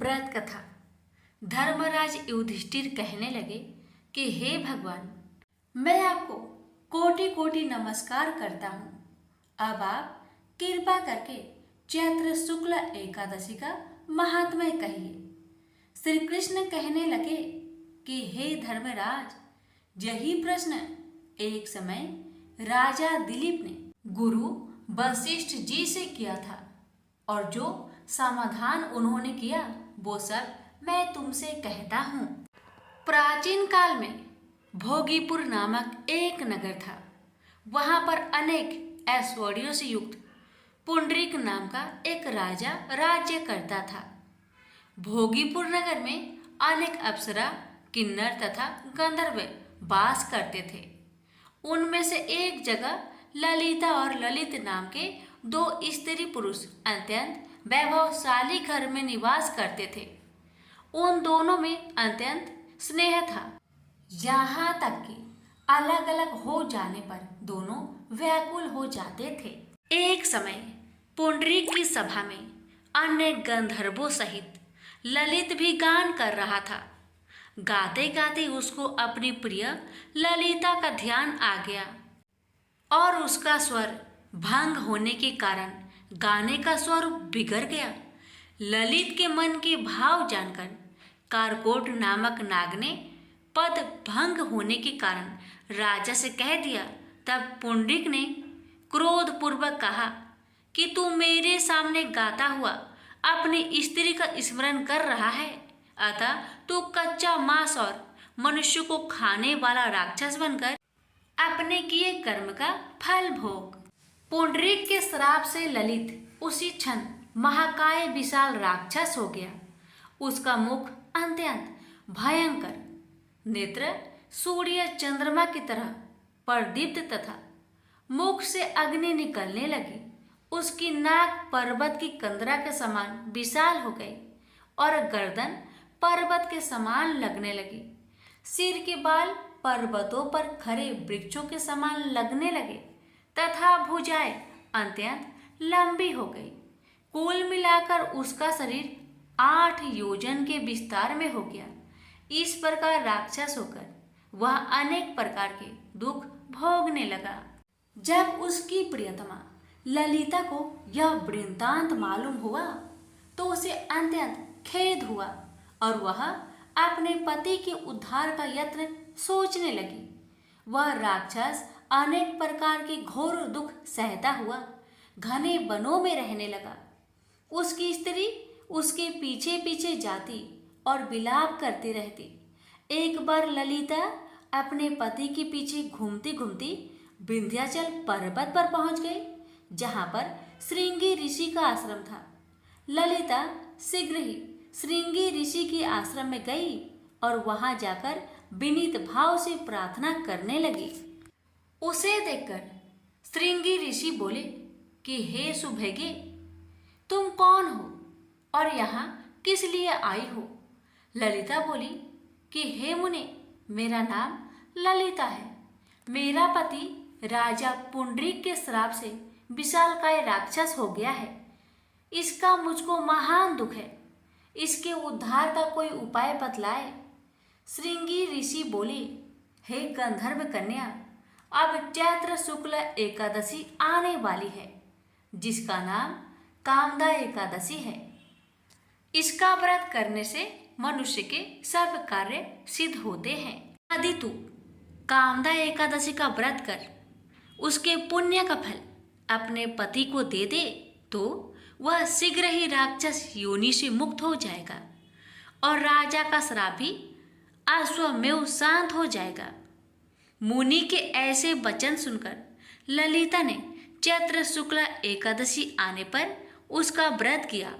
व्रत कथा। धर्मराज युधिष्ठिर कहने लगे कि हे भगवान, मैं आपको कोटि कोटि नमस्कार करता हूँ। अब आप कृपा करके चैत्र शुक्ल एकादशी का महात्म्य कहिए। श्री कृष्ण कहने लगे कि हे धर्मराज, यही प्रश्न एक समय राजा दिलीप ने गुरु वशिष्ठ जी से किया था और जो समाधान उन्होंने किया वो सब मैं तुमसे कहता हूँ। प्राचीन काल में भोगीपुर नामक एक नगर था। वहाँ पर अनेक ऐश्वर्यों से युक्त पुंडरीक नाम का एक राजा राज्य करता था। भोगीपुर नगर में अनेक अप्सरा, किन्नर तथा गंधर्व वास करते थे। उनमें से एक जगह ललिता और ललित नाम के दो स्त्री पुरुष अत्यंत वैभवशाली घर में निवास करते थे। उन दोनों में अत्यंत स्नेह था, यहाँ तक कि अलग अलग हो जाने पर दोनों व्याकुल हो जाते थे। एक समय पुंडरीक की सभा में अन्य गंधर्वों सहित ललित भी गान कर रहा था। गाते गाते उसको अपनी प्रिय ललिता का ध्यान आ गया और उसका स्वर भंग होने के कारण गाने का स्वरूप बिगड़ गया। ललित के मन के भाव जानकर कारकोट नामक नाग ने पद भंग होने के कारण राजा से कह दिया। तब पुंडरीक ने क्रोधपूर्वक कहा कि तू मेरे सामने गाता हुआ अपनी स्त्री का स्मरण कर रहा है, अतः तू कच्चा मांस और मनुष्य को खाने वाला राक्षस बनकर अपने किए कर्म का फल भोग। पुंडरीक के श्राप से ललित उसी क्षण महाकाय विशाल राक्षस हो गया। उसका मुख अत्यंत भयंकर, नेत्र सूर्य चंद्रमा की तरह प्रदीप्त तथा मुख से अग्नि निकलने लगी। उसकी नाक पर्वत की कंदरा के समान विशाल हो गई और गर्दन पर्वत के समान लगने लगी। सिर के बाल पर्वतों पर खड़े वृक्षों के समान लगने लगे तथा भुजाएं अत्यंत लंबी हो गई। कुल मिलाकर उसका शरीर 8 योजन के विस्तार में हो गया। इस प्रकार राक्षस होकर वह अनेक प्रकार के दुख भोगने लगा। जब उसकी प्रियतमा ललिता को यह वृत्तांत मालूम हुआ तो उसे अत्यंत खेद हुआ और वह अपने पति के उद्धार का यत्न सोचने लगी। वह राक्षस अनेक प्रकार के घोर दुख सहता हुआ घने वनों में रहने लगा। उसकी स्त्री उसके पीछे पीछे जाती और विलाप करती रहती। एक बार ललिता अपने पति के पीछे घूमती घूमती विंध्याचल पर्वत पर पहुंच गई, जहां पर श्रृंगी ऋषि का आश्रम था। ललिता शीघ्र ही श्रृंगी ऋषि के आश्रम में गई और वहां जाकर विनीत भाव से प्रार्थना करने लगी। उसे देखकर श्रृंगी ऋषि बोले कि हे सुभगे, तुम कौन हो और यहाँ किस लिए आई हो? ललिता बोली कि हे मुने, मेरा नाम ललिता है। मेरा पति राजा पुंडरीक के श्राप से विशालकाय राक्षस हो गया है। इसका मुझको महान दुख है। इसके उद्धार का कोई उपाय बतलाए। श्रृंगी ऋषि बोले, हे गंधर्व कन्या, अब चैत्र शुक्ल एकादशी आने वाली है, जिसका नाम कामदा एकादशी है। इसका व्रत करने से मनुष्य के सब कार्य सिद्ध होते हैं। यदि तू कामदा एकादशी का व्रत कर उसके पुण्य का फल अपने पति को दे दे तो वह शीघ्र ही राक्षस योनि से मुक्त हो जाएगा और राजा का श्राप भी अश्वमेव शांत हो जाएगा। मुनि के ऐसे वचन सुनकर ललिता ने चैत्र शुक्ल एकादशी आने पर उसका व्रत किया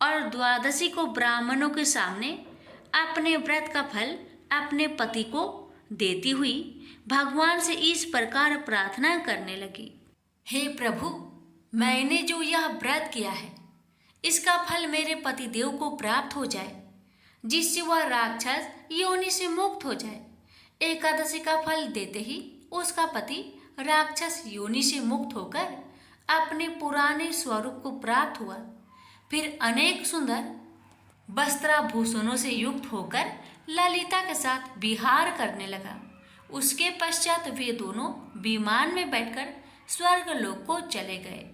और द्वादशी को ब्राह्मणों के सामने अपने व्रत का फल अपने पति को देती हुई भगवान से इस प्रकार प्रार्थना करने लगी। हे प्रभु, मैंने जो यह व्रत किया है इसका फल मेरे पतिदेव को प्राप्त हो जाए, जिससे वह राक्षस योनि से मुक्त हो जाए। एकादशी का फल देते ही उसका पति राक्षस योनि से मुक्त होकर अपने पुराने स्वरूप को प्राप्त हुआ। फिर अनेक सुंदर वस्त्राभूषणों से युक्त होकर ललिता के साथ विहार करने लगा। उसके पश्चात वे दोनों विमान में बैठकर स्वर्गलोक को चले गए।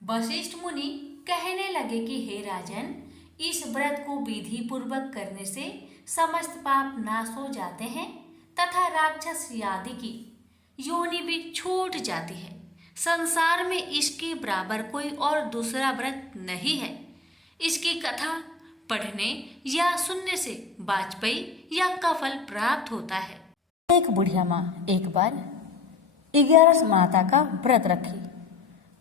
वशिष्ठ मुनि कहने लगे कि हे राजन, इस व्रत को विधि पूर्वक करने से समस्त पाप नाश हो जाते हैं तथा राक्षस आदि की योनि भी छूट जाती है। संसार में इसके बराबर कोई और दूसरा व्रत नहीं है। इसकी कथा पढ़ने या सुनने से वाजपेयी या का फल प्राप्त होता है। एक बुढ़िया माँ एक बार 11 माता का व्रत रखी।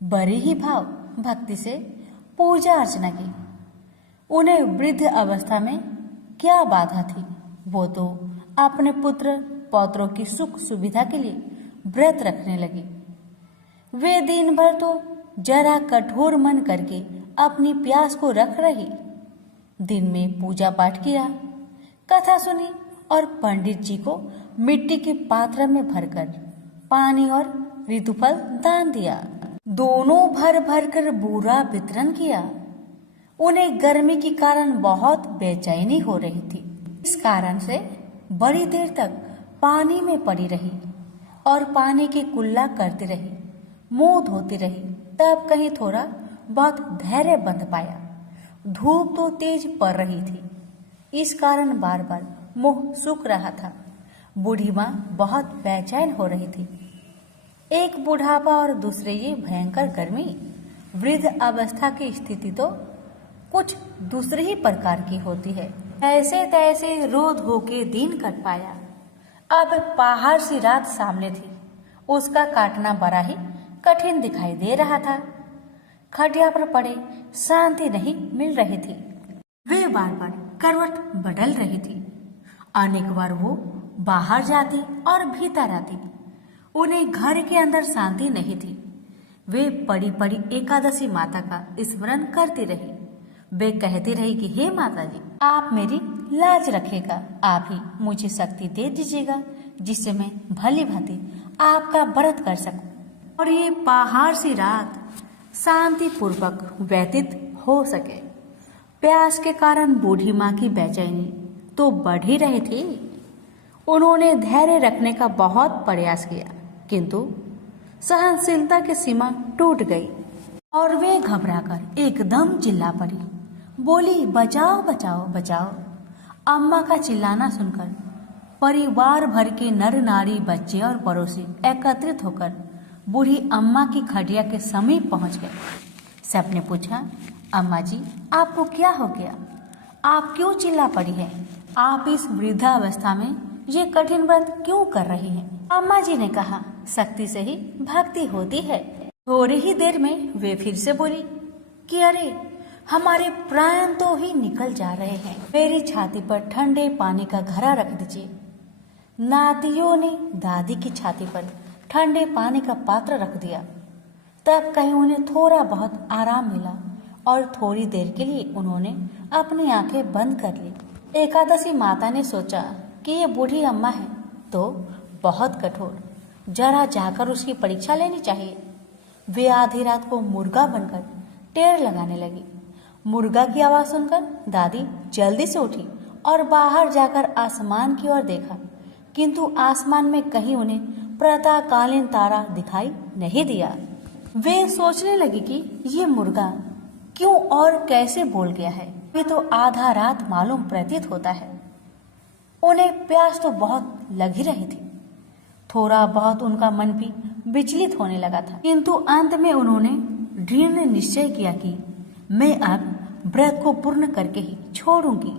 बड़ी ही भाव भक्ति से पूजा अर्चना की। उन्हें वृद्ध अवस्था में क्या बाधा थी, वो तो अपने पुत्र पौत्रों की सुख सुविधा के लिए व्रत रखने लगी। वे दिन भर तो जरा कठोर मन करके अपनी प्यास को रख रही। दिन में पूजा पाठ किया, कथा सुनी और पंडित जी को मिट्टी के पात्र में भरकर पानी और ऋतुफल दान दिया। दोनों भर भर कर बूरा वितरण किया। उन्हें गर्मी के कारण बहुत बेचैनी हो रही थी। इस कारण से बड़ी देर तक पानी में पड़ी रही और पानी की कुल्ला करती रही, मुंह धोती रही। तब कहीं थोड़ा बहुत धैर्य बंध पाया। धूप तो तेज पड़ रही थी, इस कारण बार बार मुंह सूख रहा था। बूढ़ी माँ बहुत बेचैन हो रही थी। एक बुढ़ापा और दूसरे ये भयंकर गर्मी। वृद्ध अवस्था की स्थिति तो कुछ दूसरे ही प्रकार की होती है। ऐसे तैसे रो धो के दिन कट पाया। अब पहाड़ सी रात सामने थी। उसका काटना बड़ा ही कठिन दिखाई दे रहा था। खटिया पर पड़े शांति नहीं मिल रही थी। वे बार बार करवट बदल रही थी। अनेक बार वो बाहर जाती और भीतर आती। उन्हें घर के अंदर शांति नहीं थी। वे पड़ी पड़ी एकादशी माता का स्मरण करती रही। वे कहती रही कि हे माता जी, आप मेरी लाज रखेगा, आप ही मुझे शक्ति दे दीजिएगा जिससे मैं भली भांति आपका व्रत कर सकूं और ये पहाड़ सी रात शांति पूर्वक व्यतीत हो सके। प्यास के कारण बूढ़ी माँ की बेचैनी तो बढ़ ही रही थी। उन्होंने धैर्य रखने का बहुत प्रयास किया, किंतु सहनशीलता की सीमा टूट गई और वे घबराकर एकदम चिल्ला पड़ी। बोली, बचाओ बचाओ बचाओ। अम्मा का चिल्लाना सुनकर परिवार भर के नर नारी, बच्चे और पड़ोसी एकत्रित होकर बूढ़ी अम्मा की खटिया के समीप पहुंच गए। सबने पूछा, अम्मा जी, आपको क्या हो गया? आप क्यों चिल्ला पड़ी है? आप इस वृद्धावस्था में ये कठिन व्रत क्यों कर रही हैं? अम्मा जी ने कहा, शक्ति से ही भक्ति होती है। थोड़ी ही देर में वे फिर से बोली कि अरे, हमारे प्राण तो ही निकल जा रहे हैं। मेरी छाती पर ठंडे पानी का घड़ा रख दीजिए। नातियों ने दादी की छाती पर ठंडे पानी का पात्र रख दिया। तब कहीं उन्हें थोड़ा बहुत आराम मिला और थोड़ी देर के लिए उन्होंने अपनी आंखें बंद कर ली। एकादशी माता ने सोचा कि ये बूढ़ी अम्मा है तो बहुत कठोर, जरा जाकर उसकी परीक्षा लेनी चाहिए। वे आधी रात को मुर्गा बनकर टेर लगाने लगी। मुर्गा की आवाज सुनकर दादी जल्दी से उठी और बाहर जाकर आसमान की ओर देखा, किंतु आसमान में कहीं उन्हें प्रातःकालीन तारा दिखाई नहीं दिया। वे सोचने लगी कि ये मुर्गा क्यों और कैसे बोल गया है। वे तो आधा रात मालूम प्रतीत होता है। उन्हें प्यास तो बहुत लग ही रही थी। थोड़ा बहुत उनका मन भी विचलित होने लगा था, किंतु अंत में उन्होंने दृढ़ निश्चय किया कि मैं अब व्रत को पूर्ण करके ही छोड़ूंगी,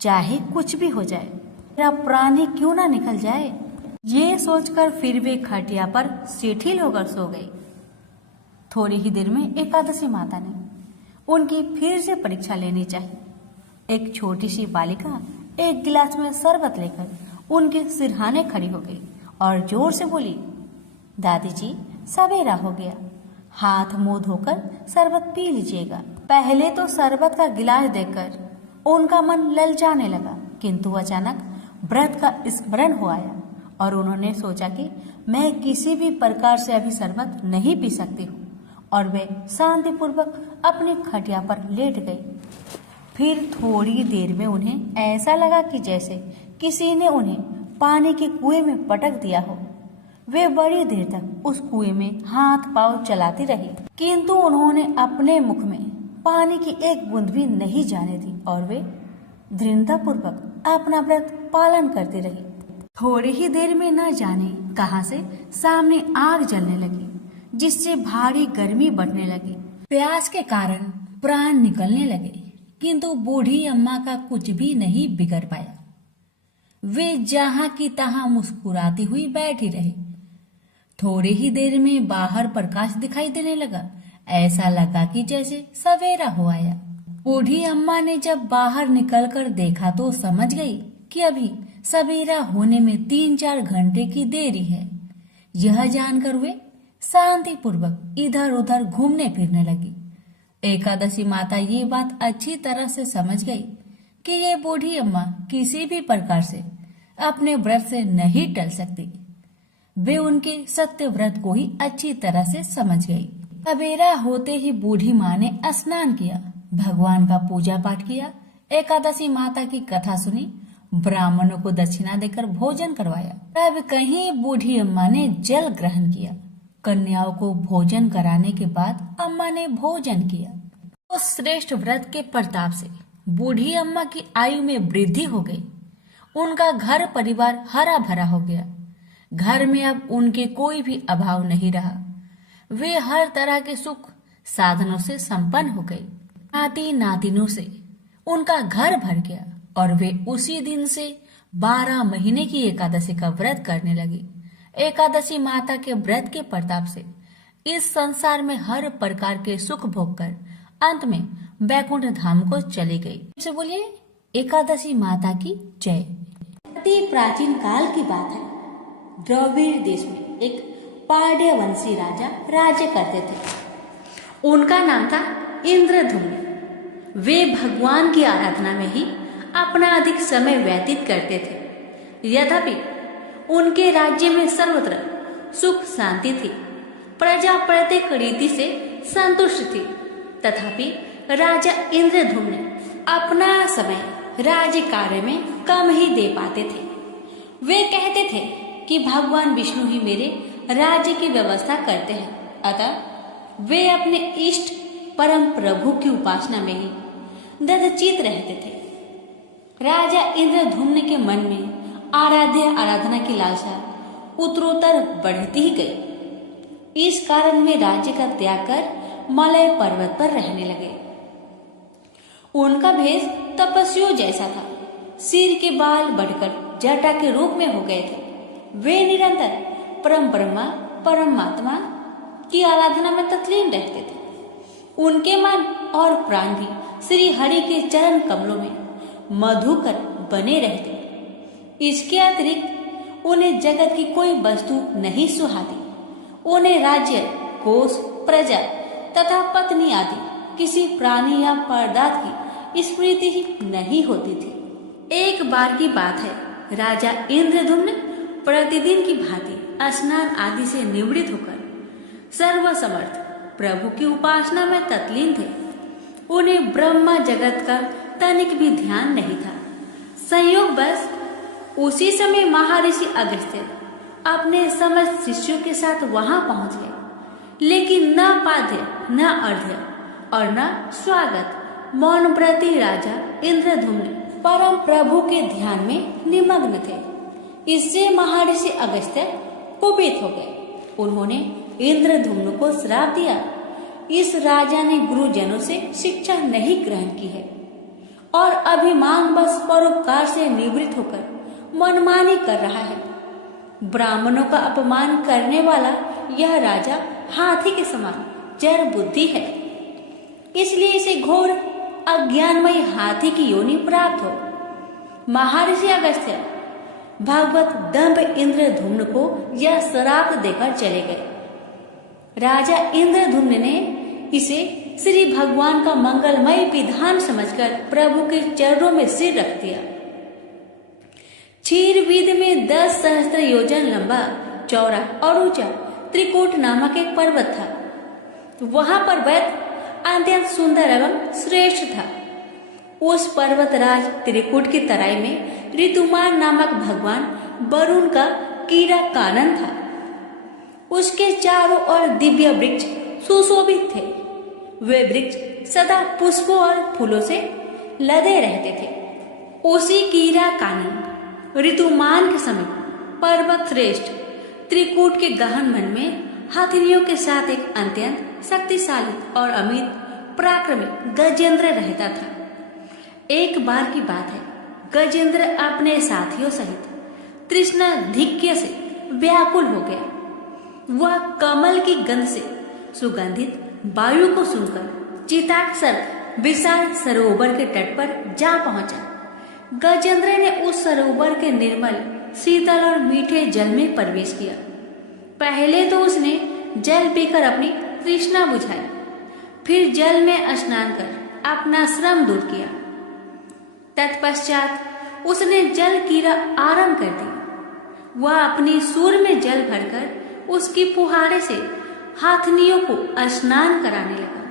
चाहे कुछ भी हो जाए, मेरा प्राण ही क्यों ना निकल जाए। ये सोचकर फिर वे खटिया पर शिथिल होकर सो गई। थोड़ी ही देर में एकादशी माता ने उनकी फिर से परीक्षा लेनी चाहिए। एक छोटी सी बालिका एक गिलास में शरबत लेकर उनके सिरहाने खड़ी हो गई और जोर से बोली, दादी जी, सवेरा हो गया, हाथ मुंह धोकर शरबत पी लीजिएगा। पहले तो शरबत का गिलास देखकर उनका मन ललचाने लगा, किंतु अचानक व्रत का स्मरण हो आया और उन्होंने सोचा कि मैं किसी भी प्रकार से अभी शरबत नहीं पी सकती हूँ और वे शांतिपूर्वक अपनी खटिया पर लेट गई। फिर थोड़ी देर में उन्हें ऐसा लगा कि जैसे किसी ने उन्हें पानी के कुएं में पटक दिया हो। वे बड़ी देर तक उस कुएं में हाथ पांव चलाती रही, किंतु उन्होंने अपने मुख में पानी की एक बूंद भी नहीं जाने दी और वे दृढ़तापूर्वक अपना व्रत पालन करती रही। थोड़ी ही देर में न जाने कहां से सामने आग जलने लगी, जिससे भारी गर्मी बढ़ने लगी। प्यास के कारण प्राण निकलने लगे, किंतु बूढ़ी अम्मा का कुछ भी नहीं बिगड़ पाया। वे जहां की तहां मुस्कुराती हुई बैठी रही। थोड़ी ही देर में बाहर प्रकाश दिखाई देने लगा। ऐसा लगा कि जैसे सवेरा हो आया। बूढ़ी अम्मा ने जब बाहर निकलकर देखा तो समझ गई कि अभी सवेरा होने में 3-4 घंटे की देरी है। यह जानकर वे शांति पूर्वक इधर उधर घूमने फिरने लगी। एकादशी माता ये बात अच्छी तरह से समझ गई कि ये बूढ़ी अम्मा किसी भी प्रकार से अपने व्रत से नहीं टल सकती। वे उनके सत्य व्रत को ही अच्छी तरह से समझ गई। सवेरा होते ही बूढ़ी माँ ने स्नान किया, भगवान का पूजा पाठ किया, एकादशी माता की कथा सुनी, ब्राह्मणों को दक्षिणा देकर भोजन करवाया। तब कहीं बूढ़ी अम्मा ने जल ग्रहण किया। कन्याओं को भोजन कराने के बाद अम्मा ने भोजन किया। उस श्रेष्ठ व्रत के प्रताप से बूढ़ी अम्मा की आयु में वृद्धि हो गई। उनका घर परिवार हरा भरा हो गया। घर में अब उनके कोई भी अभाव नहीं रहा। वे हर तरह के सुख साधनों से संपन्न हो गई। नाती नातिनों से उनका घर भर गया और वे उसी दिन से 12 महीने की एकादशी का व्रत करने लगी। एकादशी माता के व्रत के प्रताप से इस संसार में हर प्रकार के सुख भोग कर अंत में बैकुंठ धाम को चली गई। से बोलिए एकादशी माता की जय। अति प्राचीन काल की बात है। द्रविड़ देश में एक पांड्यवंशी राजा राज्य करते थे। उनका नाम था इंद्रधुम्न। वे भगवान की आराधना में ही अपना अधिक समय व्यतीत करते थे। यद्यपि उनके राज्य में सर्वत्र सुख शांति थी, प्रजा प्रत्येक रीति से संतुष्ट थी, तथापि राजा इंद्रधुम्न अपना समय राज्य कार्य में कम ही दे पाते थे। वे कहते थे कि भगवान विष्णु ही मेरे राज्य की व्यवस्था करते हैं, अतः वे अपने इष्ट परम प्रभु की उपासना में ही दधचित रहते थे। राजा इंद्रधुम्न के मन में आराध्य आराधना की लालसा उत्तरोत्तर बढ़ती ही गई। इस कारण वे राज्य का त्याग कर मलय पर्वत पर रहने लगे। उनका भेष तपस्वियों जैसा था। सिर के बाल बढ़कर जटा के रूप में हो गए थे। वे निरंतर परम ब्रह्मा परमात्मा की आराधना में तत्लीन रहते थे। उनके मन और प्राण भी श्री हरि के चरण कमलों में मधुकर बने रहते। इसके अतिरिक्त उन्हें जगत की कोई वस्तु नहीं सुहाती। उन्हें राज्य, कोष, प्रजा तथा पत्नी आदि किसी प्राणी या पदार्थ की स्मृति ही नहीं होती थी। एक बार की बात है, राजा इंद्रधुम्न प्रतिदिन की भांति स्नान आदि से निवृत्त होकर सर्वसमर्थ प्रभु की उपासना में तत्लीन थे। उन्हें ब्रह्मा जगत का तनिक भी ध्यान नहीं था। संयोग बस उसी समय महर्षि अगस्त्य अपने समस्त शिष्यों के साथ वहां पहुंच गए, लेकिन न पाद्य न अर्घ्य और न स्वागत मौन व्रती राजा इंद्रधुम्न परम प्रभु के ध्यान में निमग्न थे। इससे महर्षि अगस्त्य कुपित हो गए। उन्होंने इंद्रधुम्न को श्राप दिया, इस राजा ने गुरुजनों से शिक्षा नहीं ग्रहण की है और अभिमान बस परोपकार से निवृत्त होकर मनमानी कर रहा है। ब्राह्मणों का अपमान करने वाला यह राजा हाथी के समान जड़ बुद्धि है, इसलिए इसे घोर अज्ञानमयी हाथी की योनि प्राप्त हो। महर्षि अगस्त्य भगवत दंभ इंद्रधुम्न को यह श्राप देकर चले गए। राजा इंद्रधुम्न ने इसे श्री भगवान का मंगलमय विधान समझकर प्रभु के चरणों में सिर रख दिया। क्षीरविद में 10 सहस्त्र योजन लंबा, चौड़ा और ऊंचा त्रिकूट नामक एक पर्वत था। वहां पर वैद्य अत्यंत सुंदर एवं श्रेष्ठ था। उस पर्वतराज त्रिकुट की तराई में ऋतुमान नामक भगवान वरुण का कीड़ा कानन था। उसके चारों ओर दिव्य वृक्ष सुशोभित थे। वे वृक्ष सदा पुष्पों और फूलों से लदे रहते थे। उसी कीड़ा कानन ऋतुमान के समीप पर्वत श्रेष्ठ त्रिकूट के गहन वन में हथनियों के साथ एक अत्यंत शक्तिशाली और अमित पराक्रमी गजेंद्र रहता था। एक बार की बात है, गजेंद्र अपने साथियों सहित तृष्णाधिक्य से व्याकुल हो गया। वह कमल की गंध से सुगंधित वायु को सुनकर चिताक्षर विशाल सरोवर के तट पर जा पहुंचा। गजेंद्र ने उस सरोवर के निर्मल शीतल और मीठे जल में प्रवेश किया। पहले तो उसने जल पीकर अपनी तृष्णा बुझाई, फिर जल में स्नान कर अपना श्रम दूर किया। तत्पश्चात उसने जल क्रीड़ा आरंभ कर दी। वह अपनी सूर में जल भरकर उसकी फुहारे से हाथनियों को स्नान कराने लगा।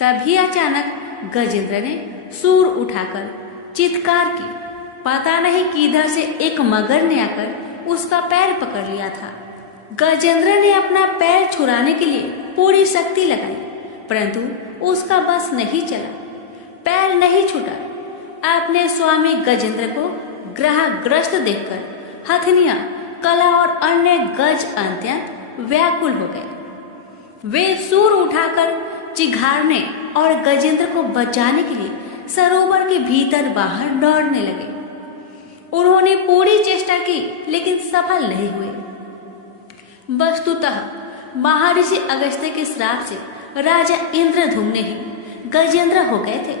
तभी अचानक गजेंद्र ने सूर उठाकर चित्कार की। पता नहीं किधर से एक मगर ने आकर उसका पैर पकड़ लिया था। गजेंद्र ने अपना पैर छुड़ाने के लिए पूरी शक्ति लगाई, परंतु उसका बस नहीं चला, पैर नहीं छूटा। अपने स्वामी गजेंद्र को ग्रहग्रस्त देखकर हथनियां, कला और अन्य गज अत्यंत व्याकुल हो गए। वे सूर उठाकर चिघाड़ने और गजेंद्र को बचाने के लिए सरोवर के भीतर बाहर दौड़ने लगे। उन्होंने पूरी चेष्टा की, लेकिन सफल नहीं हुए। वस्तुतः महर्षि अगस्त्य के श्राप से राजा इंद्रधुम्न ही गजेंद्र हो गए थे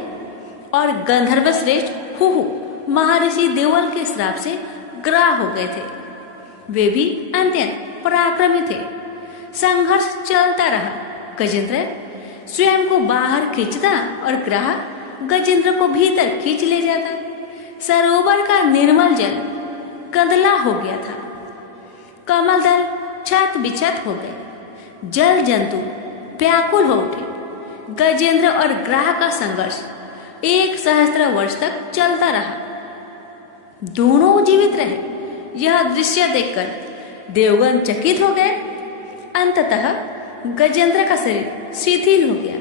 और गंधर्व श्रेष्ठ हुहु महर्षि देवल के श्राप से ग्राह हो गए थे। वे भी अत्यंत पराक्रमी थे। संघर्ष चलता रहा। गजेंद्र स्वयं को बाहर खींचता और ग्राह गजेंद्र को भीतर खींच ले जाता। सरोवर का निर्मल जल कंदला हो गया था। कमल दल छत बिछत हो गए। जल जंतु व्याकुल हो उठे। गजेंद्र और ग्राह का संघर्ष 1,000 वर्ष तक चलता रहा। दोनों जीवित रहे। यह दृश्य देखकर देवगण चकित हो गए। अंततः गजेंद्र का शरीर शिथिल हो गया।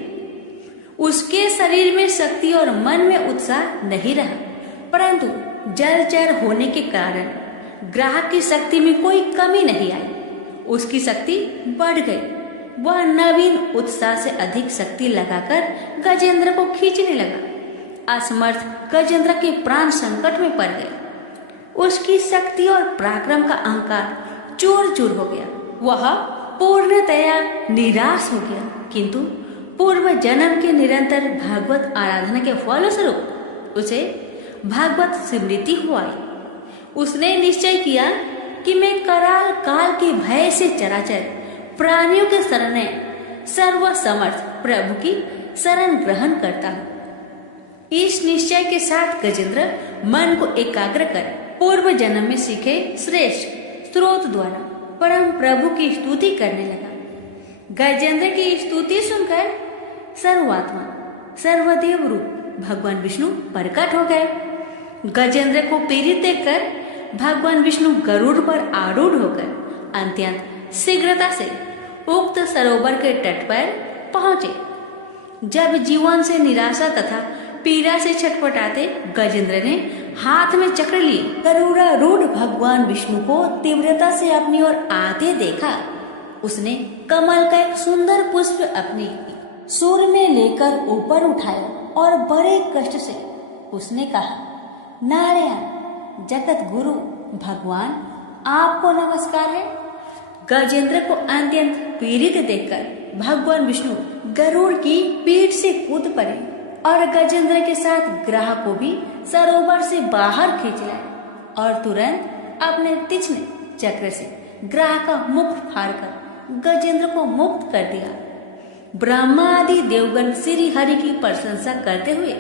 उसके शरीर में शक्ति और मन में उत्साह नहीं रहा, परंतु जलचर होने के कारण ग्राहक की शक्ति में कोई कमी नहीं आई। उसकी शक्ति बढ़ गई। वह नवीन उत्साह से अधिक शक्ति लगाकर गजेंद्र को खींचने लगा। असमर्थ गजेंद्र के प्राण संकट में पड़ गए। उसकी शक्ति और पराक्रम का अहंकार चूर चूर हो गया। वह पूर्णतया निराश हो गया, किंतु पूर्व जन्म के निरंतर भागवत आराधना के फलस्वरूप उसे भागवत स्मृति हो आई। उसने निश्चय किया कि मैं कराल काल के भय से चराचर प्राणियों के शरण सर्वसमर्थ प्रभु की शरण ग्रहण करता हूँ। इस निश्चय के साथ गजेंद्र मन को एकाग्र कर पूर्व जन्म में सीखे श्रेष्ठ स्रोत द्वारा परम प्रभु की स्तुति करने लगा। गजेंद्र की स्तुति सुनकर सर्वात्मा सर्वदेव रूप भगवान विष्णु प्रकट हो गए। गजेंद्र को पीड़ित देखकर भगवान विष्णु गरुड़ पर आरूढ़ होकर अत्यंत शीघ्रता से उक्त सरोवर के तट पर पहुंचे। जब जीवन से निराशा तथा पीड़ा से छटपटाते गजेंद्र ने हाथ में चक्र लिए गरुड़ारूढ़ भगवान विष्णु को तीव्रता से अपनी ओर आते देखा। उसने कमल का एक सुंदर पुष्प अपनी सूर में लेकर ऊपर उठाया और बड़े कष्ट से उसने कहा, नारायण जगत गुरु भगवान, आपको नमस्कार है। गजेंद्र को अत्यंत पीड़ित देखकर भगवान विष्णु गरुड़ की पीठ से कूद पड़े और गजेंद्र के साथ ग्राह को भी सरोवर से बाहर खींच लाए और तुरंत अपने तीक्ष्ण चक्र से ग्राह का मुख फाड़कर गजेंद्र को मुक्त कर दिया। ब्रह्मा आदि देवगण श्री हरि की प्रशंसा करते हुए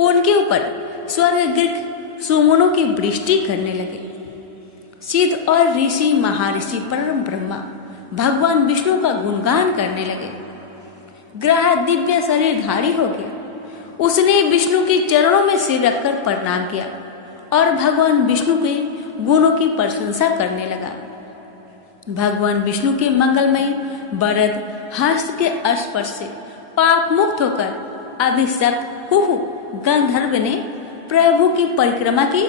उनके ऊपर स्वर्ग सुमनों की वृष्टि करने लगे। सिद्ध और ऋषि महर्षि परम ब्रह्मा भगवान विष्णु का गुणगान करने लगे। ग्रह दिव्य शरीरधारी हो गया। उसने विष्णु के चरणों में सिर रखकर प्रणाम किया और भगवान विष्णु के गुणों की प्रशंसा करने लगा। भगवान विष्णु के मंगलमयी वरद हस्त के स्पर्श से पाप मुक्त होकर अभिशप्त हुहु गंधर्व ने प्रभु की परिक्रमा की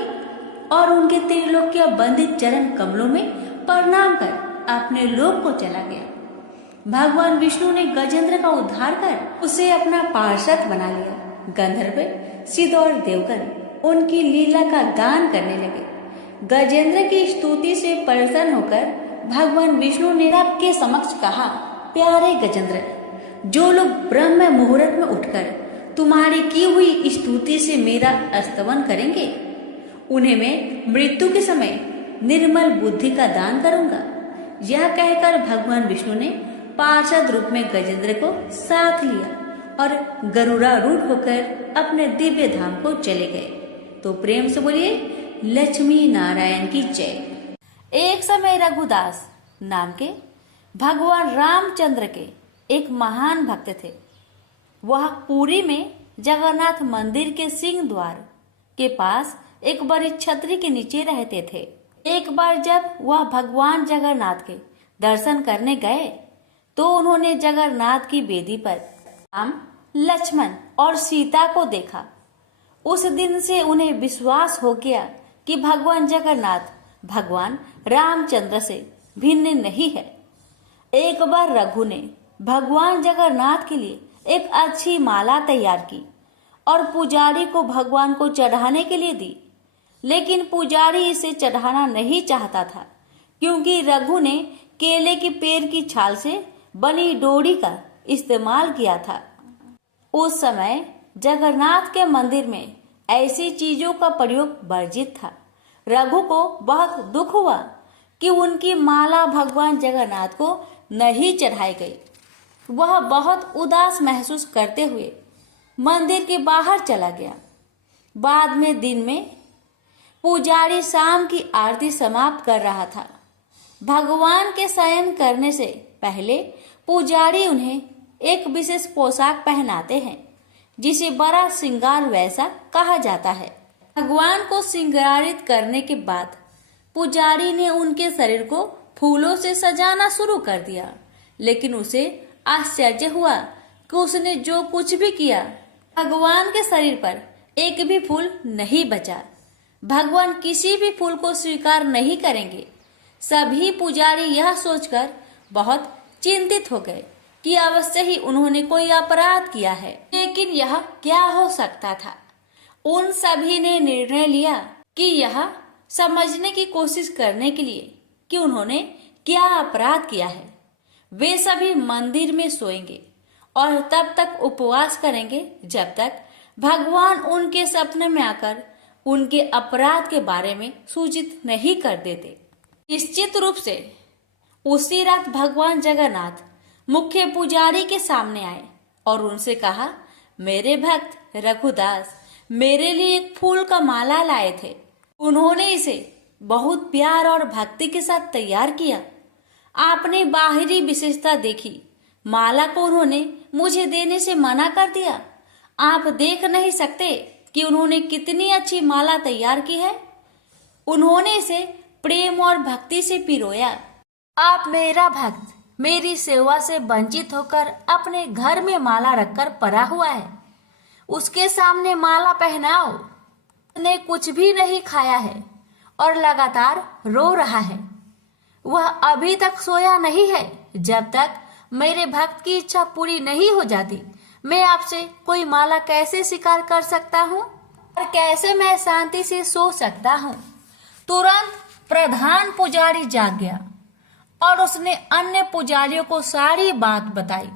और उनके त्रिलोक्य बंदित चरण कमलों में प्रणाम कर अपने लोक को चला गया। भगवान विष्णु ने गजेंद्र का उद्धार कर उसे अपना पार्षद बना लिया। गंधर्व सिद्ध और देवगण उनकी लीला का गान करने लगे। गजेंद्र की स्तुति से प्रसन्न होकर भगवान विष्णु ने सबके समक्ष कहा, प्यारे गजेंद्र, जो लोग ब्रह्म मुहूर्त में उठकर तुम्हारी की हुई स्तुति से मेरा स्तवन करेंगे, उन्हें मैं मृत्यु के समय निर्मल बुद्धि का दान करूंगा। यह कहकर भगवान विष्णु ने पार्षद रूप में गजेंद्र को साथ लिया और गरुड़ारूढ़ होकर अपने दिव्य धाम को चले गए। तो प्रेम से बोलिए लक्ष्मी नारायण की जय। एक समय रघुदास नाम के भगवान रामचंद्र के एक महान भक्त थे। वह पुरी में जगन्नाथ मंदिर के सिंह द्वार के पास एक बड़ी छतरी के नीचे रहते थे। एक बार जब वह भगवान जगन्नाथ के दर्शन करने गए तो उन्होंने जगन्नाथ की वेदी पर राम, लक्ष्मण और सीता को देखा। उस दिन से उन्हें विश्वास हो गया कि भगवान जगन्नाथ भगवान रामचंद्र से भिन्न नहीं है। एक बार रघु ने भगवान जगन्नाथ के लिए एक अच्छी माला तैयार की और पुजारी को भगवान को चढ़ाने के लिए दी, लेकिन पुजारी इसे चढ़ाना नहीं चाहता था क्योंकि रघु ने केले के पेड़ की छाल से बनी डोरी का इस्तेमाल किया था। उस समय जगन्नाथ के मंदिर में ऐसी चीजों का प्रयोग वर्जित था। रघु को बहुत दुख हुआ कि उनकी माला भगवान जगन्नाथ को नहीं चढ़ाई गई। वह बहुत उदास महसूस करते हुए मंदिर के बाहर चला गया। बाद में दिन में पुजारी शाम की आरती समाप्त कर रहा था। भगवान के शयन करने से पहले पुजारी उन्हें एक विशेष पोशाक पहनाते हैं जिसे बड़ा श्रृंगार वैसा कहा जाता है। भगवान को श्रृंगारित करने के बाद पुजारी ने उनके शरीर को फूलों से सजाना शुरू कर दिया, लेकिन उसे आश्चर्य हुआ कि उसने जो कुछ भी किया भगवान के शरीर पर एक भी फूल नहीं बचा। भगवान किसी भी फूल को स्वीकार नहीं करेंगे। सभी पुजारी यह सोचकर बहुत चिंतित हो गए कि अवश्य ही उन्होंने कोई अपराध किया है, लेकिन यह क्या हो सकता था। उन सभी ने निर्णय लिया कि यह समझने की कोशिश करने के लिए कि उन्होंने क्या अपराध किया है। वे सभी मंदिर में सोएंगे और तब तक उपवास करेंगे जब तक भगवान उनके सपने में आकर उनके अपराध के बारे में सूचित नहीं कर देते। निश्चित रूप से उसी रात भगवान जगन्नाथ मुख्य पुजारी के सामने आए और उनसे कहा, मेरे भक्त रघुदास मेरे लिए एक फूल का माला लाए थे। उन्होंने इसे बहुत प्यार और भक्ति के साथ तैयार किया। आपने बाहरी विशेषता देखी, माला को उन्होंने मुझे देने से मना कर दिया। आप देख नहीं सकते कि उन्होंने कितनी अच्छी माला तैयार की है। उन्होंने इसे प्रेम और भक्ति से पिरोया। आप मेरा भक्त मेरी सेवा से वंचित होकर अपने घर में माला रखकर पड़ा हुआ है, उसके सामने माला पहनाओ। उसने कुछ भी नहीं खाया है और लगातार रो रहा है। वह अभी तक सोया नहीं है। जब तक मेरे भक्त की इच्छा पूरी नहीं हो जाती, मैं आपसे कोई माला कैसे स्वीकार कर सकता हूँ और कैसे मैं शांति से सो सकता हूँ। तुरंत प्रधान पुजारी जाग गया और उसने अन्य पुजारियों को सारी बात बताई।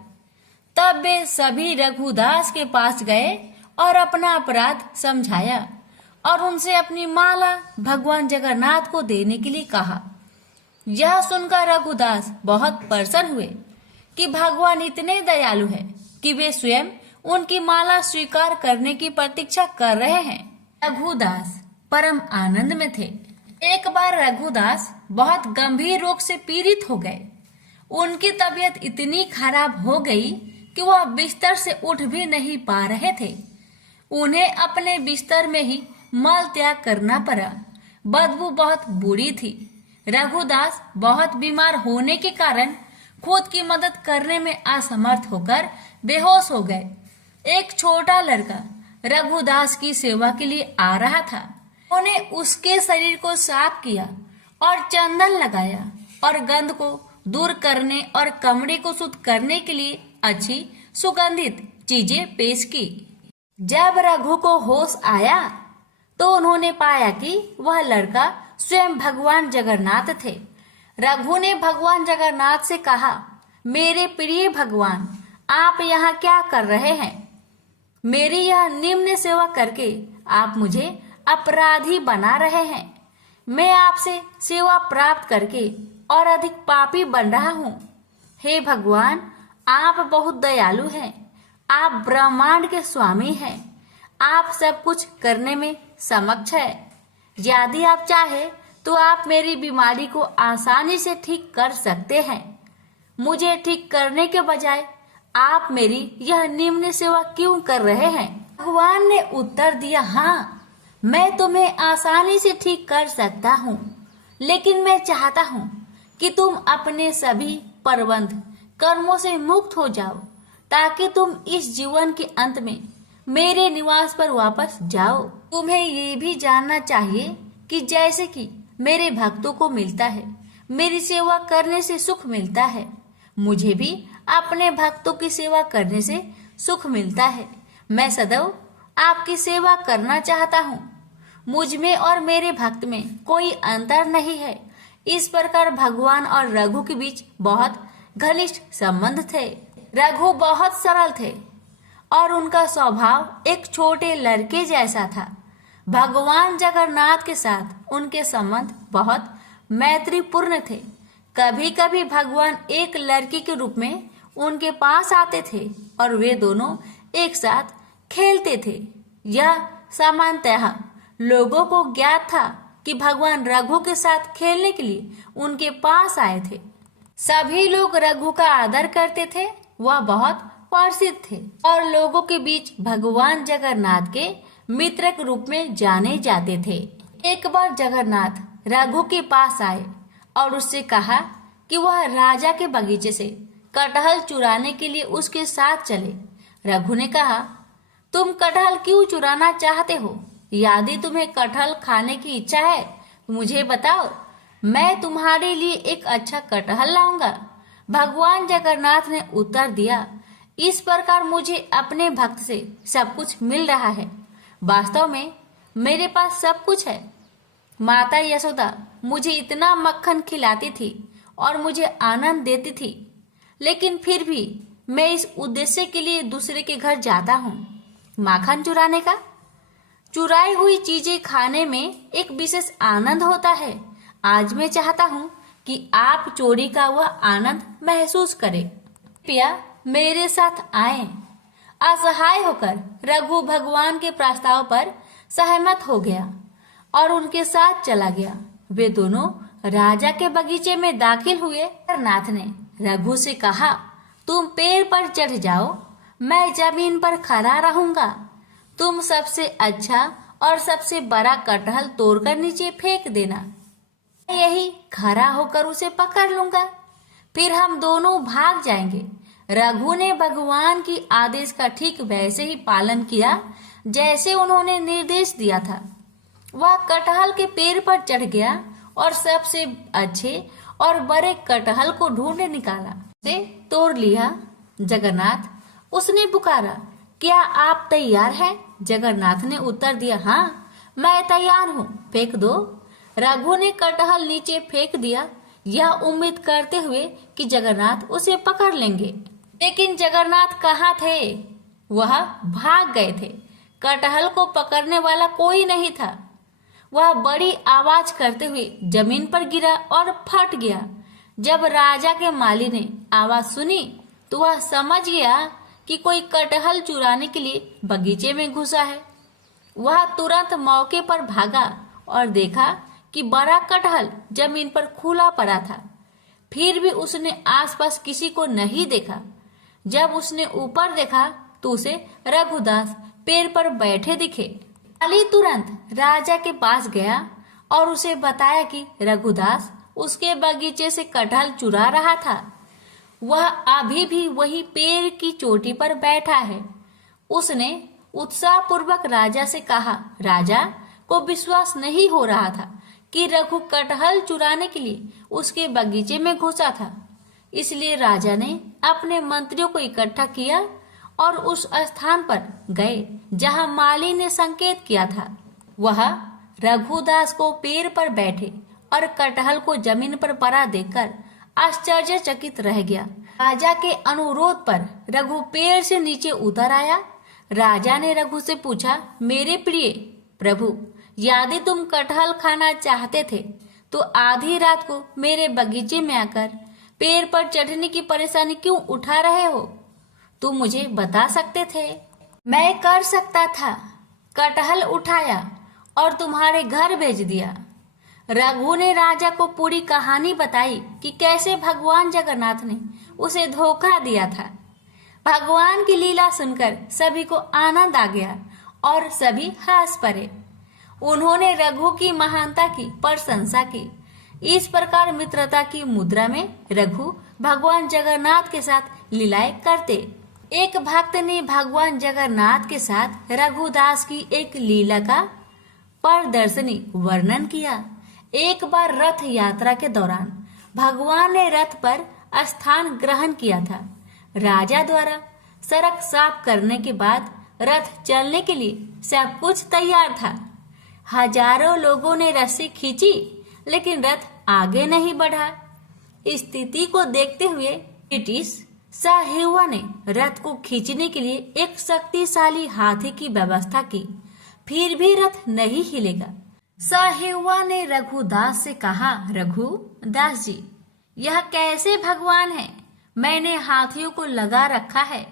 तब वे सभी रघुदास के पास गए और अपना अपराध समझाया और उनसे अपनी माला भगवान जगन्नाथ को देने के लिए कहा। यह सुनकर रघुदास बहुत प्रसन्न हुए कि भगवान इतने दयालु हैं कि वे स्वयं उनकी माला स्वीकार करने की प्रतीक्षा कर रहे हैं। रघुदास परम आनंद में थे। एक बार रघुदास बहुत गंभीर रोग से पीड़ित हो गए। उनकी तबीयत इतनी खराब हो गई कि वह बिस्तर से उठ भी नहीं पा रहे थे। उन्हें अपने बिस्तर में ही मल त्याग करना पड़ा। बदबू बहुत बुरी थी। रघुदास बहुत बीमार होने के कारण खुद की मदद करने में असमर्थ होकर बेहोश हो गए। एक छोटा लड़का रघुदास की सेवा के लिए आ रहा था। उन्होंने उसके शरीर को साफ किया और चंदन लगाया और गंध को दूर करने और कमरे को शुद्ध करने के लिए अच्छी सुगंधित चीजें पेश की। जब रघु को होश आया तो उन्होंने पाया कि वह लड़का स्वयं भगवान जगन्नाथ थे। रघु ने भगवान जगन्नाथ से कहा, मेरे प्रिय भगवान, आप यहाँ क्या कर रहे हैं? मेरी यह निम्न सेवा करके आप मुझे अपराधी बना रहे हैं। मैं आपसे सेवा प्राप्त करके और अधिक पापी बन रहा हूँ। हे भगवान, आप बहुत दयालु हैं। आप ब्रह्मांड के स्वामी हैं। आप सब कुछ करने में समक्ष है। यदि आप चाहे तो आप मेरी बीमारी को आसानी से ठीक कर सकते हैं। मुझे ठीक करने के बजाय आप मेरी यह निम्न सेवा क्यों कर रहे हैं? भगवान ने उत्तर दिया, हाँ, मैं तुम्हें आसानी से ठीक कर सकता हूँ, लेकिन मैं चाहता हूँ कि तुम अपने सभी प्रबंध कर्मों से मुक्त हो जाओ, ताकि तुम इस जीवन के अंत में मेरे निवास पर वापस जाओ। तुम्हें ये भी जानना चाहिए कि जैसे कि मेरे भक्तों को मिलता है, मेरी सेवा करने से सुख मिलता है, मुझे भी अपने भक्तों की सेवा करने से सुख मिलता है। मैं सदैव आपकी सेवा करना चाहता हूँ। मुझ में और मेरे भक्त में कोई अंतर नहीं है। इस प्रकार भगवान और रघु के बीच बहुत घनिष्ठ संबंध थे। रघु बहुत सरल थे और उनका स्वभाव एक छोटे लड़के जैसा था। भगवान जगन्नाथ के साथ उनके संबंध बहुत मैत्रीपूर्ण थे। कभी कभी भगवान एक लड़की के रूप में उनके पास आते थे और वे दोनों एक साथ खेलते थे। यह सामान्यतः लोगों को ज्ञात था कि भगवान रघु के साथ खेलने के लिए उनके पास आए थे। सभी लोग रघु का आदर करते थे। वह बहुत प्रसिद्ध थे और लोगों के बीच भगवान जगन्नाथ के मित्र के रूप में जाने जाते थे। एक बार जगन्नाथ रघु के पास आए और उससे कहा कि वह राजा के बगीचे से कटहल चुराने के लिए उसके साथ चले। रघु ने कहा, तुम कटहल क्यों चुराना चाहते हो? यदि तुम्हें कटहल खाने की इच्छा है तो मुझे बताओ, मैं तुम्हारे लिए एक अच्छा कटहल लाऊंगा। भगवान जगन्नाथ ने उत्तर दिया, इस प्रकार मुझे अपने भक्त से सब कुछ मिल रहा है। वास्तव में मेरे पास सब कुछ है। माता यशोदा मुझे इतना मक्खन खिलाती थी और मुझे आनंद देती थी, लेकिन फिर भी मैं इस उद्देश्य के लिए दूसरे के घर जाता हूँ, माखन चुराने का। चुराई हुई चीजें खाने में एक विशेष आनंद होता है। आज मैं चाहता हूँ कि आप चोरी का वह आनंद महसूस करें। कृपया मेरे साथ आए। असहाय होकर रघु भगवान के प्रस्ताव पर सहमत हो गया और उनके साथ चला गया। वे दोनों राजा के बगीचे में दाखिल हुए। जगन्नाथ ने रघु से कहा, तुम पेड़ पर चढ़ जाओ, मैं जमीन पर खड़ा रहूंगा। तुम सबसे अच्छा और सबसे बड़ा कटहल तोड़कर नीचे फेंक देना। मैं यही खड़ा होकर उसे पकड़ लूंगा, फिर हम दोनों भाग जाएंगे। रघु ने भगवान की आदेश का ठीक वैसे ही पालन किया जैसे उन्होंने निर्देश दिया था। वह कटहल के पेड़ पर चढ़ गया और सबसे अच्छे और बड़े कटहल को ढूंढ निकाला, उसे तोड़ लिया। जगन्नाथ, उसने पुकारा, क्या आप तैयार हैं? जगन्नाथ ने उत्तर दिया, हाँ, मैं तैयार हूँ, फेंक दो। रघु ने कटहल नीचे फेंक दिया, यह उम्मीद करते हुए कि जगन्नाथ उसे पकड़ लेंगे। लेकिन जगन्नाथ कहाँ थे? वह भाग गए थे। कटहल को पकड़ने वाला कोई नहीं था। वह बड़ी आवाज करते हुए जमीन पर गिरा और फट गया। जब राजा के माली ने आवाज सुनी तो वह समझ गया कि कोई कटहल चुराने के लिए बगीचे में घुसा है। वह तुरंत मौके पर भागा और देखा कि बड़ा कटहल जमीन पर खुला पड़ा था। फिर भी उसने आसपास किसी को नहीं देखा। जब उसने ऊपर देखा तो उसे रघुदास पेड़ पर बैठे दिखे। माली तुरंत राजा के पास गया और उसे बताया कि रघुदास उसके बगीचे से कटहल चुरा रहा था। वह अभी भी वही पेड़ की चोटी पर बैठा है। उसने उत्साहपूर्वक राजा से कहा। राजा को विश्वास नहीं हो रहा था कि रघु कटहल चुराने के लिए उसके बगीचे में घुसा था। इसलिए राजा ने अपने मंत्रियों को इकट्ठा किया और उस स्थान पर गए जहां माली ने संकेत किया था। वह रघुदास को पेड़ पर बैठे और कटहल को जमीन पर पड़ा देखकर आश्चर्यचकित रह गया। राजा के अनुरोध पर रघु पेड़ से नीचे उतर आया। राजा ने रघु से पूछा, मेरे प्रिय प्रभु, यदि तुम कटहल खाना चाहते थे तो आधी रात को मेरे बगीचे में आकर पेड़ पर चढ़ने की परेशानी क्यों उठा रहे हो? तुम मुझे बता सकते थे, मैं कर सकता था। कटहल उठाया और तुम्हारे घर भेज दिया। रघु ने राजा को पूरी कहानी बताई कि कैसे भगवान जगन्नाथ ने उसे धोखा दिया था। भगवान की लीला सुनकर सभी को आनंद आ गया और सभी हंस पड़े। उन्होंने रघु की महानता की प्रशंसा की। इस प्रकार मित्रता की मुद्रा में रघु भगवान जगन्नाथ के साथ लीलाएं करते। एक भक्त ने भगवान जगन्नाथ के साथ रघुदास की एक लीला का प्रदर्शनी वर्णन किया। एक बार रथ यात्रा के दौरान भगवान ने रथ पर स्थान ग्रहण किया था। राजा द्वारा सड़क साफ करने के बाद रथ चलने के लिए सब कुछ तैयार था। हजारों लोगों ने रस्सी खींची लेकिन रथ आगे नहीं बढ़ा। स्थिति को देखते हुए ब्रिटिश साहेबा ने रथ को खींचने के लिए एक शक्तिशाली हाथी की व्यवस्था की, फिर भी रथ नहीं हिलेगा। साहेबा ने रघुदास से कहा, रघुदास जी, यह कैसे भगवान है? मैंने हाथियों को लगा रखा है,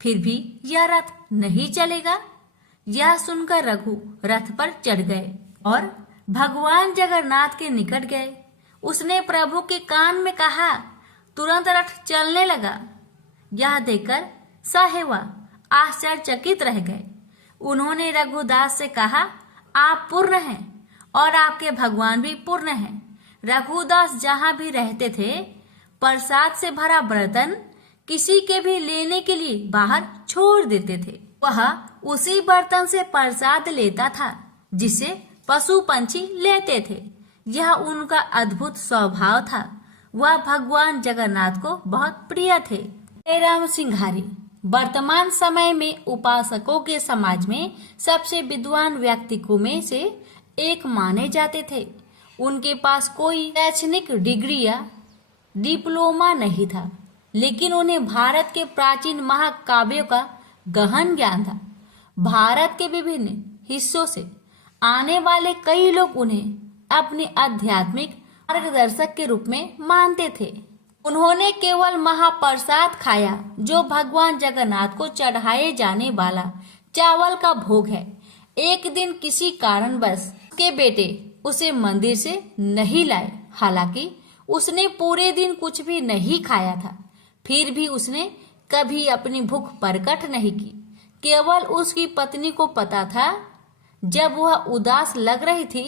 फिर भी यह रथ नहीं चलेगा। यह सुनकर रघु रथ पर चढ़ गए और भगवान जगन्नाथ के निकट गए। उसने प्रभु के कान में कहा, तुरंत रथ चलने लगा। यह देखकर साहेबा आश्चर्यचकित रह गए। उन्होंने रघुदास से कहा, आप पूर्ण हैं और आपके भगवान भी पूर्ण हैं। रघुदास जहाँ भी रहते थे, प्रसाद से भरा बर्तन किसी के भी लेने के लिए बाहर छोड़ देते थे। वह उसी बर्तन से प्रसाद लेता था जिसे पशु पंछी लेते थे। यह उनका अद्भुत स्वभाव था। वह भगवान जगन्नाथ को बहुत प्रिय थे। जयराम सिंघारी वर्तमान समय में उपासकों के समाज में सबसे विद्वान व्यक्तित्वों में से एक माने जाते थे। उनके पास कोई शैक्षणिक डिग्री या डिप्लोमा नहीं था, लेकिन उन्हें भारत के प्राचीन महाकाव्यों का गहन ज्ञान था। भारत के विभिन्न हिस्सों से आने वाले कई लोग उन्हें अपने आध्यात्मिक मार्गदर्शक के रूप में मानते थे। उन्होंने केवल महाप्रसाद खाया जो भगवान जगन्नाथ को चढ़ाए जाने वाला चावल का भोग है। एक दिन किसी कारणवश उसके बेटे उसे मंदिर से नहीं लाए। हालांकि उसने पूरे दिन कुछ भी नहीं खाया था, फिर भी उसने कभी अपनी भूख प्रकट नहीं की। केवल उसकी पत्नी को पता था। जब वह उदास लग रही थी,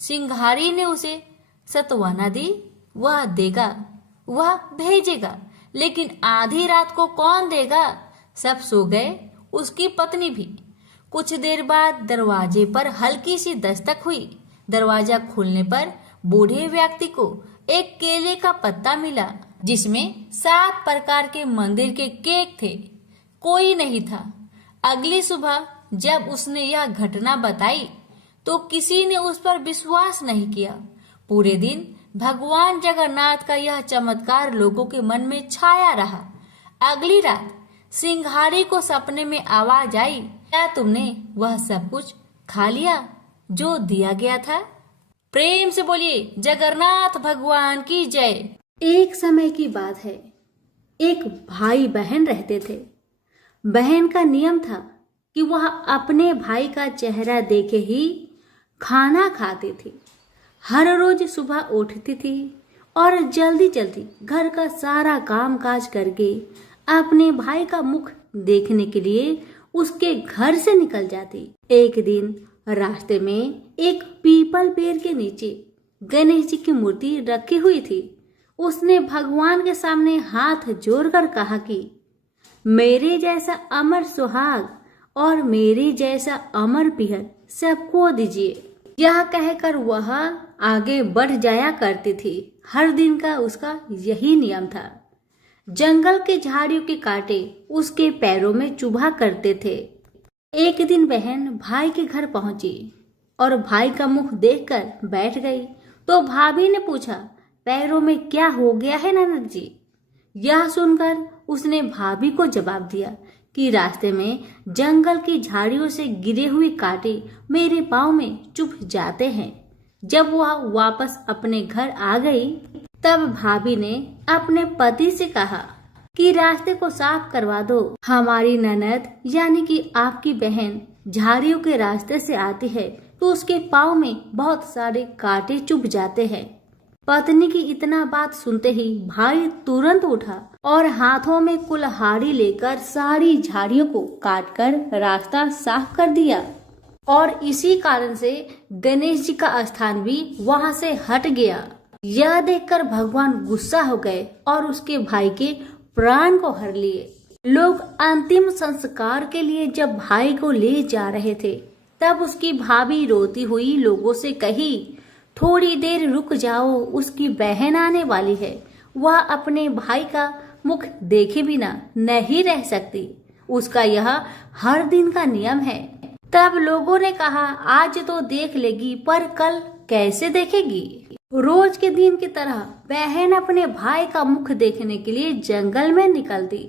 सिंघारी ने उसे सत्वना दी। वह देगा, वह भेजेगा, लेकिन आधी रात को कौन देगा? सब सो गए, उसकी पत्नी भी। कुछ देर बाद दरवाजे पर हल्की सी दस्तक हुई। दरवाजा खुलने पर बूढ़े व्यक्ति को एक केले का पत्ता मिला जिसमें 7 प्रकार के मंदिर के केक थे। कोई नहीं था। अगली सुबह जब उसने यह घटना बताई तो किसी ने उस पर विश्वास नहीं किया। पूरे दिन भगवान जगन्नाथ का यह चमत्कार लोगों के मन में छाया रहा। अगली रात सिंघारी को सपने में आवाज आई, क्या तुमने वह सब कुछ खा लिया जो दिया गया था? प्रेम से बोलिए जगन्नाथ भगवान की जय। एक समय की बात है, एक भाई बहन रहते थे। बहन का नियम था कि वह अपने भाई का चेहरा देखे ही खाना खाती थी। हर रोज सुबह उठती थी और जल्दी जल्दी घर का सारा काम काज करके अपने भाई का मुख देखने के लिए उसके घर से निकल जाती। एक दिन रास्ते में एक पीपल पेड़ के नीचे गणेश जी की मूर्ति रखी हुई थी। उसने भगवान के सामने हाथ जोड़कर कहा कि मेरे जैसा अमर सुहाग और मेरे जैसा अमर पिहर सबको दीजिए। यह कहकर वह आगे बढ़ जाया करती थी। हर दिन का उसका यही नियम था। जंगल के झाड़ियों के कांटे उसके पैरों में चुभा करते थे। एक दिन बहन भाई के घर पहुंची और भाई का मुख देखकर बैठ गई तो भाभी ने पूछा, पैरों में क्या हो गया है ननद जी? यह सुनकर उसने भाभी को जवाब दिया कि रास्ते में जंगल की झाड़ियों से गिरे हुए कांटे मेरे पाँव में चुभ जाते हैं। जब वह वापस अपने घर आ गई तब भाभी ने अपने पति से कहा कि रास्ते को साफ करवा दो। हमारी ननद यानी कि आपकी बहन झाड़ियों के रास्ते से आती है तो उसके पाँव में बहुत सारे कांटे चुभ जाते हैं। पत्नी की इतना बात सुनते ही भाई तुरंत उठा और हाथों में कुल्हाड़ी लेकर सारी झाड़ियों को काटकर रास्ता साफ कर दिया और इसी कारण से गणेश जी का स्थान भी वहां से हट गया। यह देखकर भगवान गुस्सा हो गए और उसके भाई के प्राण को हर लिए। लोग अंतिम संस्कार के लिए जब भाई को ले जा रहे थे तब उसकी भाभी रोती हुई लोगों से कही, थोड़ी देर रुक जाओ, उसकी बहन आने वाली है। वह अपने भाई का मुख देखे बिना नहीं रह सकती। उसका यह हर दिन का नियम है। तब लोगों ने कहा, आज तो देख लेगी पर कल कैसे देखेगी? रोज के दिन की तरह बहन अपने भाई का मुख देखने के लिए जंगल में निकल दी।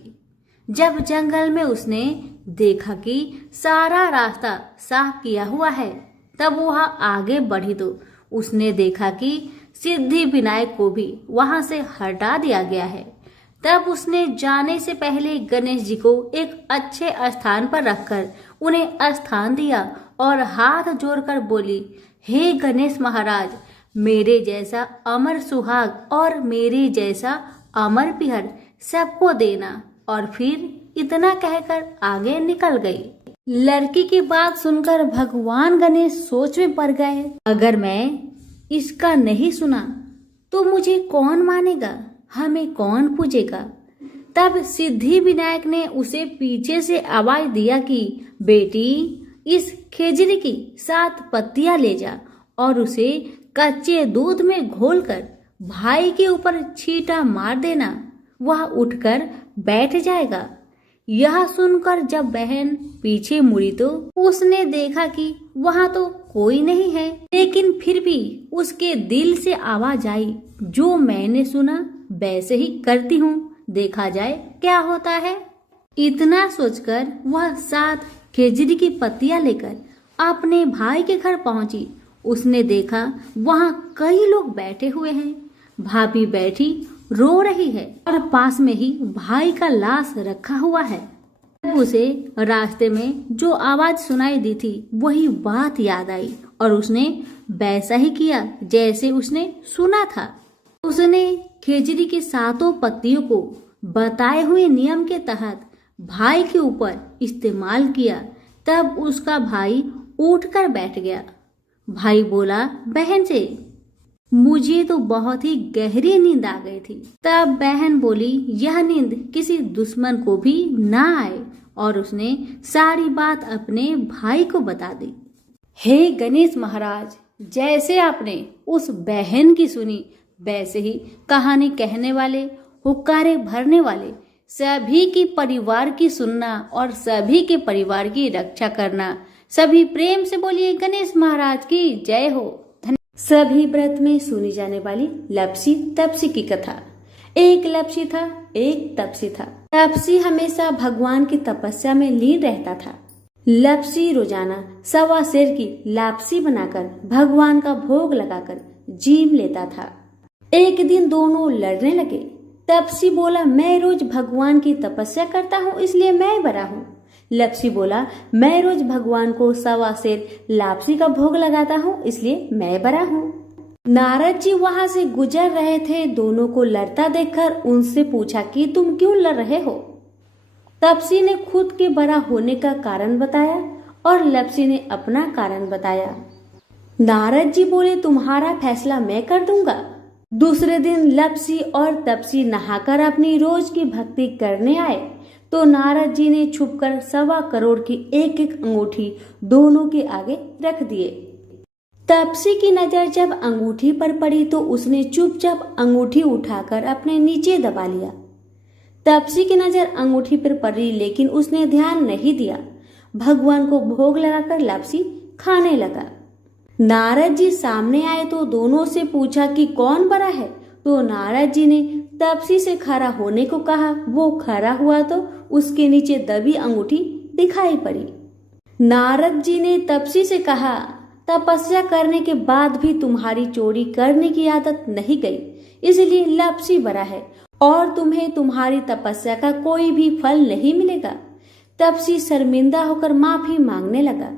जब जंगल में उसने देखा कि सारा रास्ता साफ किया हुआ है तब वह आगे बढ़ी तो उसने देखा कि सिद्धि विनायक को भी वहां से हटा दिया गया है। तब उसने जाने से पहले गणेश जी को एक अच्छे स्थान पर रखकर उन्हें स्थान दिया और हाथ जोड़कर बोली, हे गणेश महाराज, मेरे जैसा अमर सुहाग और मेरे जैसा अमर पिहर सबको देना। और फिर इतना कहकर आगे निकल गई। लड़की की बात सुनकर भगवान गणेश सोच में पड़ गए, अगर मैं इसका नहीं सुना तो मुझे कौन मानेगा, हमें कौन पूजेगा? तब सिद्धि विनायक ने उसे पीछे से आवाज दिया कि बेटी, इस खेजड़ी की 7 पत्तियां ले जा और उसे कच्चे दूध में घोलकर भाई के ऊपर छींटा मार देना, वह उठकर बैठ जाएगा। यह सुनकर जब बहन पीछे मुड़ी तो उसने देखा कि वहां तो कोई नहीं है, लेकिन फिर भी उसके दिल से आवाज आई, जो मैंने सुना वैसे ही करती हूँ, देखा जाए क्या होता है। इतना सोचकर वह 7 खेजड़ी की पत्तियां लेकर अपने भाई के घर पहुंची। उसने देखा वहां कई लोग बैठे हुए हैं। भाभी बैठी रो रही है और पास में ही भाई का लाश रखा हुआ है। तब उसे रास्ते में जो आवाज सुनाई दी थी वही बात याद आई और उसने वैसा ही किया जैसे उसने सुना था। उसने खेजड़ी की 7 पत्तियों को बताए हुए नियम के तहत भाई के ऊपर इस्तेमाल किया। तब उसका भाई उठकर बैठ गया। भाई बोला बहन से, मुझे तो बहुत ही गहरी नींद आ गई थी। तब बहन बोली, यह नींद किसी दुश्मन को भी ना आए, और उसने सारी बात अपने भाई को बता दी। हे गणेश महाराज, जैसे आपने उस बहन की सुनी वैसे ही कहानी कहने वाले, हुक्कारे भरने वाले सभी की परिवार की सुनना और सभी के परिवार की रक्षा करना। सभी प्रेम से बोलिए गणेश महाराज की जय हो। सभी व्रत में सुनी जाने वाली लपसी तपसी की कथा। एक लपसी था, एक तपसी था। तपसी हमेशा भगवान की तपस्या में लीन रहता था। लपसी रोजाना 1.25 सेर की लापसी बनाकर भगवान का भोग लगाकर जीम लेता था। एक दिन दोनों लड़ने लगे। तपसी बोला, मैं रोज भगवान की तपस्या करता हूँ इसलिए मैं बड़ा हूँ। लपसी बोला, मैं रोज भगवान को 1.25 सेर लापसी का भोग लगाता हूँ इसलिए मैं बड़ा हूँ। नारद जी वहां से गुजर रहे थे। दोनों को लड़ता देखकर उनसे पूछा कि तुम क्यों लड़ रहे हो? तपसी ने खुद के बड़ा होने का कारण बताया और लपसी ने अपना कारण बताया। नारद जी बोले, तुम्हारा फैसला मैं कर दूंगा। दूसरे दिन लपसी और तपसी नहाकर अपनी रोज की भक्ति करने आए तो नारद जी ने छुपकर 1.25 करोड़ की एक एक अंगूठी दोनों के आगे रख दिए। तपसी की नजर जब अंगूठी पर पड़ी तो उसने चुपचाप अंगूठी उठाकर अपने नीचे दबा लिया। तपसी की नजर अंगूठी पर पड़ी लेकिन उसने ध्यान नहीं दिया। भगवान को भोग लगाकर लपसी खाने लगा। नारद जी सामने आए तो दोनों से पूछा कि कौन बड़ा है, तो नारद जी ने तपसी से खड़ा होने को कहा। वो खड़ा हुआ तो उसके नीचे दबी अंगूठी दिखाई पड़ी। नारद जी ने तपसी से कहा, तपस्या करने के बाद भी तुम्हारी चोरी करने की आदत नहीं गई, इसलिए लपसी बड़ा है और तुम्हें तुम्हारी तपस्या का कोई भी फल नहीं मिलेगा। तपसी शर्मिंदा होकर माफी मांगने लगा।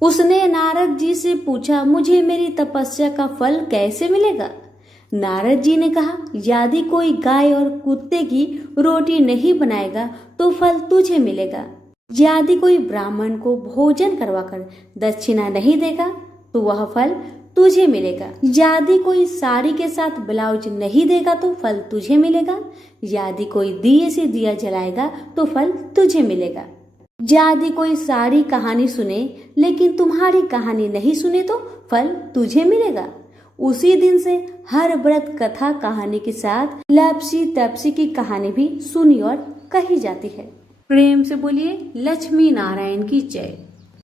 उसने नारद जी से पूछा, मुझे मेरी तपस्या का फल कैसे मिलेगा? नारद जी ने कहा, यदि कोई गाय और कुत्ते की रोटी नहीं बनाएगा तो फल तुझे मिलेगा। यदि कोई ब्राह्मण को भोजन करवाकर दक्षिणा नहीं देगा तो वह फल तुझे मिलेगा। यदि कोई साड़ी के साथ ब्लाउज नहीं देगा तो फल तुझे मिलेगा। यदि कोई दिए से दिया जलाएगा तो फल तुझे मिलेगा। यदि कोई सारी कहानी सुने लेकिन तुम्हारी कहानी नहीं सुने तो फल तुझे मिलेगा। उसी दिन से हर व्रत कथा कहानी के साथ लपसी तपसी की कहानी भी सुनी और कही जाती है। प्रेम से बोलिए लक्ष्मी नारायण की जय।